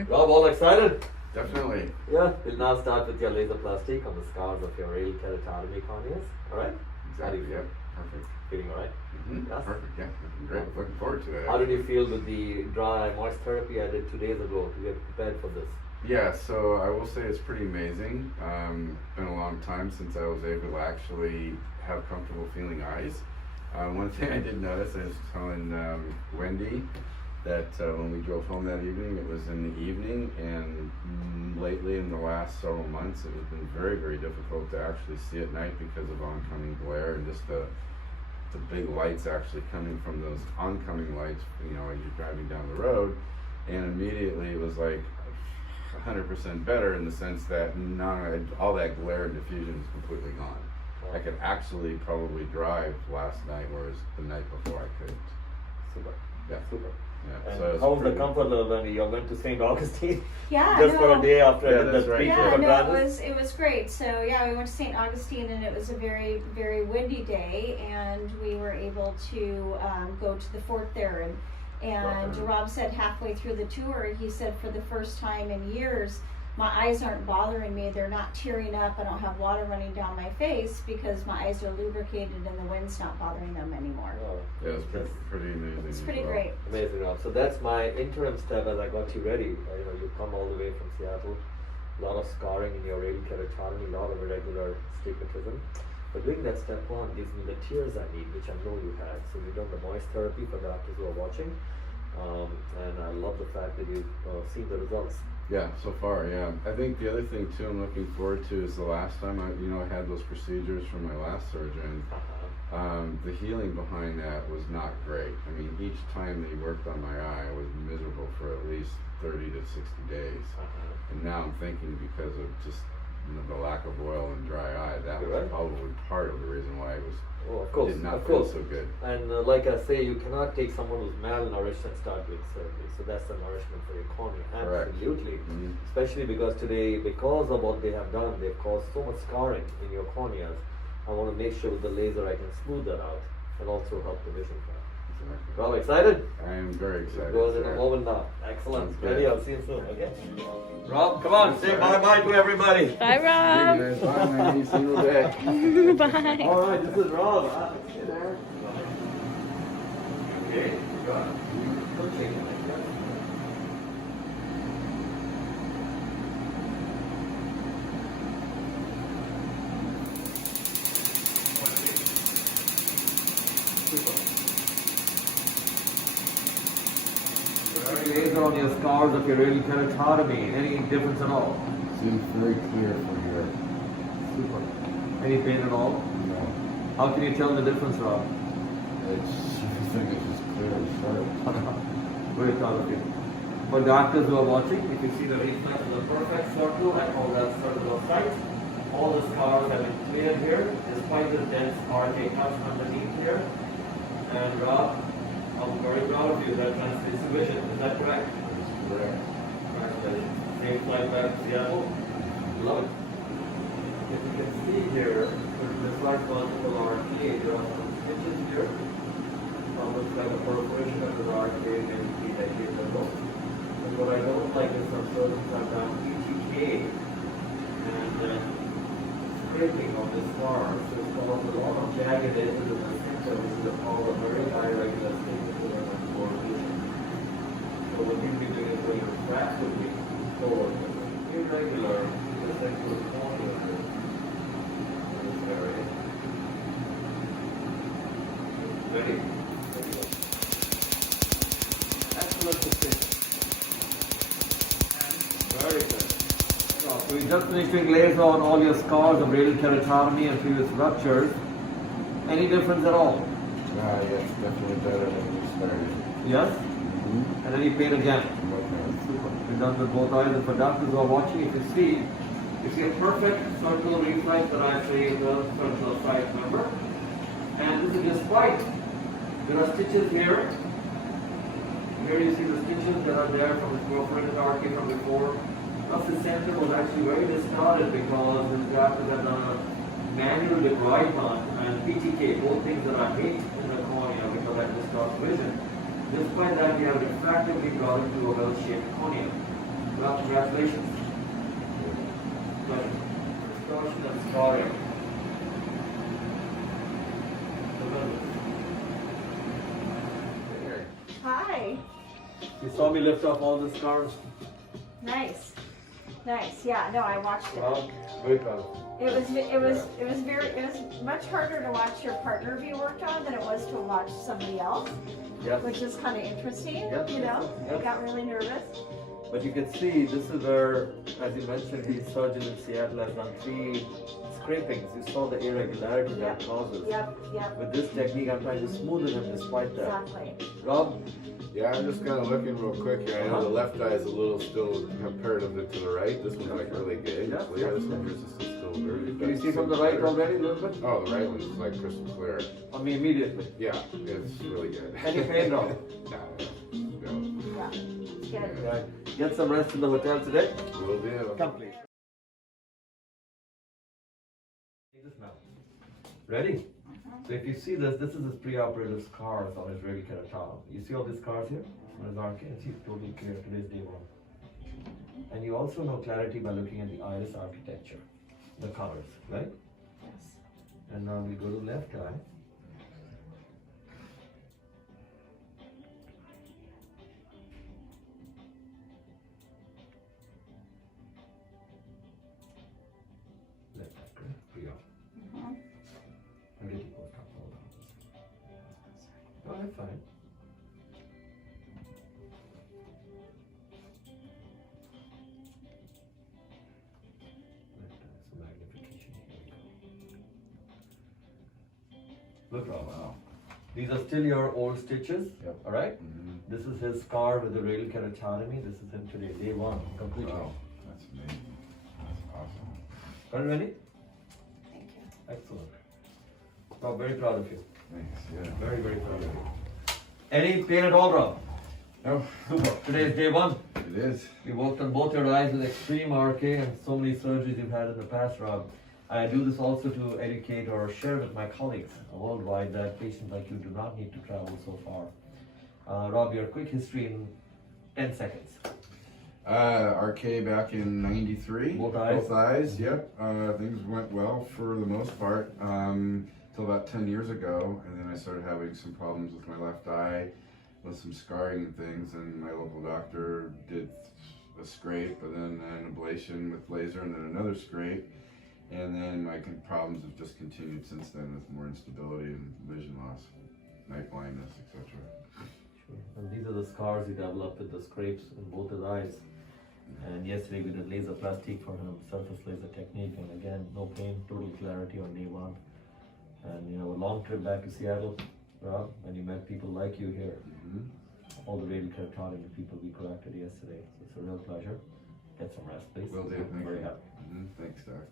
Okay. Rob, all excited? Definitely. Yeah. We'll now start with your LaZrplastique on the scars of your radial keratotomy corneas. All right? Exactly. Yep. Perfect. Feeling all right? Yes. Perfect. Yeah. Looking great. Looking forward to it. How did you feel with the dry m.o.i.s.t therapy I did 2 days ago to get prepared for this? Yeah. So I will say it's pretty amazing. Been a long time since I was able to actually have comfortable feeling eyes. One thing I did notice, I was telling Wendy that when we drove home that evening, it was in the evening, and lately in the last several months it has been very, very difficult to actually see at night because of oncoming glare and just the big lights actually coming from those oncoming lights, you know, as you're driving down the road. And immediately it was like 100% better in the sense that all that glare and diffusion is completely gone. I could actually probably drive last night, whereas the night before I couldn't. Super. Yeah. Super. Yeah. And So how was the comfort level when you went to St. Augustine? Yeah, Just for a day after I did that right. treatment Yeah, for no, Bladeless? it was great. So yeah, we went to St. Augustine, and it was a very, very windy day, and we were able to go to the fort there. And Rob said halfway through the tour, he said for the first time in years, my eyes aren't bothering me. They're not tearing up. I don't have water running down my face because my eyes are lubricated and the wind's not bothering them anymore. Oh, Yeah, it's pretty amazing. It's as pretty well. great. amazing, Rob. So that's my interim step as I got you ready. You know, you've come all the way from Seattle. A lot of scarring in your radial keratotomy, a lot of irregular astigmatism. But doing that step one gives me the tears I need, which I know you had. So you've done the m.o.i.s.t therapy for doctors who are watching. And I love the fact that you've seen the results. Yeah, so far, yeah. I think the other thing too I'm looking forward to is the last time I had those procedures from my last surgeon. The healing behind that was not great. I mean, each time they worked on my eye, I was miserable for at least 30 to 60 days. And now I'm thinking because of just the lack of oil and dry eye, that was probably part of the reason why I was did not feel so good. And like I say, you cannot take someone who's malnourished and start doing surgery. So that's the nourishment for your cornea. Absolutely. Especially because today, because of what they have done, they've caused so much scarring in your corneas. I want to make sure with the laser I can smooth that out and also help the vision. Rob, excited? I am very excited. Go in a moment now. Excellent. Sounds good. Ready? I'll see you soon. Okay. Rob, come on. Say bye-bye to everybody. Bye, Rob. See you guys. Bye, man. See you in a bit. Bye. All right, this is Rob. Hey there. Okay, you got it. Don't change it like that. Laser on your scars of your radial keratotomy. Any difference at all? Seems very clear from here. Super. Any pain at all? No. How can you tell the difference, Rob? I think it's just clear and sharp. Very proud of you. For doctors who are watching, if you see the reflex of the perfect circle, I call that circle of sight. All the scars have been cleared here, despite the dense RK cuts underneath here. And Rob, I'm very proud of you. That translates to vision. Is that correct? That's correct. Same flight back to Seattle. Love it. If you can see here, this like multiple RK, there are some stitches here. Almost like a perforation of the RK, maybe 3 decades ago. And what I don't like is some surgeons have done PTK and scraping of the scar. So it's caused a lot of jagged edges in the center, which is called a very irregular astigmatism and perforation. So what you'll be doing is going rapidly forward, irregular, essential corneal in this area. Ready? Excellent position. Very good. So we just finished doing laser on all your scars of radial keratotomy and previous ruptures. Any difference at all? Yes, definitely better than we started. Yes? And any pain again? Okay. Super. We've done with both eyes, and for doctors who are watching, if you see a perfect circle reflex that I say is the circle of sight, remember? And this is despite there are stitches here. Here you see the stitches that are there from the perforated RK from before. Plus the center was actually very distorted because this doctors have done a manual debridement and PTK, both things that I hate in the cornea because that distorts vision. Despite that, we have refractively brought it to a well-shaped cornea. Rob, congratulations. Distortion and scarring. Hi. You saw me lift off all the scars? Nice. Nice. Yeah, no, I watched it. Rob, very proud. It was much harder to watch your partner be worked on than it was to watch somebody else, Yes. which is kind of interesting, Yes, you know? yes. I got really nervous. But you can see this is where, as you mentioned, the surgeon in Seattle has done 3 scrapings. You saw the irregularity that causes. Yep, yep, With this technique, I'm trying to smoothen him despite that. exactly. Rob, Yeah, I'm just kind of looking real quick here. I know the left eye is a little still comparatively to the right. This one's like really good, Yeah. clear. This one is still very. can you see from the right already a little bit? Oh, the right one's like crystal clear. I mean, immediately. Yeah, it's really good. Any pain, Rob? No. Yeah, it's good. Right. Get some rest in the hotel today. Will do. Come, please. Take this now. Ready? So if you see this is his preoperative scars on his radial keratotomy. You see all these scars here on his arcade? See, totally clear. Today's day 1. And you also know clarity by looking at the iris architecture, the colors, right? Yes. And now we go to left eye. Left eye, correct? Pre-op. Or did you post-op? Hold on. Oh, that's fine. Left eye, so magnification. Here we go. Look, Rob. Wow. These are still your old stitches. Yep. All right. Mm-hmm. This is his scar with the radial keratotomy. This is him today, day 1, completely. Wow, that's amazing. That's awesome. Got it ready? Thank you. Excellent. Rob, very proud of you. Thanks. Yeah. Very, very proud of you. Any pain at all, Rob? No. Super. Today is day 1. It is. We worked on both your eyes with extreme RK and so many surgeries you've had in the past, Rob. I do this also to educate or share with my colleagues worldwide that patients like you do not need to travel so far. Rob, your quick history in 10 seconds. RK back in '93. Both eyes? Both eyes, yep. Things went well for the most part till about 10 years ago, and then I started having some problems with my left eye, with some scarring and things, and my local doctor did a scrape, and then an ablation with laser, and then another scrape, and then my problems have just continued since then with more instability and vision loss, night blindness, etc. Sure. And these are the scars you developed with the scrapes in both his eyes. And yesterday we did LaZrplastique for him, surface laser technique, and again, no pain, total clarity on day 1. And you know, a long trip back to Seattle, Rob, and you met people like you here. All the radial keratotomy people we corrected yesterday. So it's a real pleasure. Get some rest, please. Will do. Thank Very you. happy. Thanks, Doc.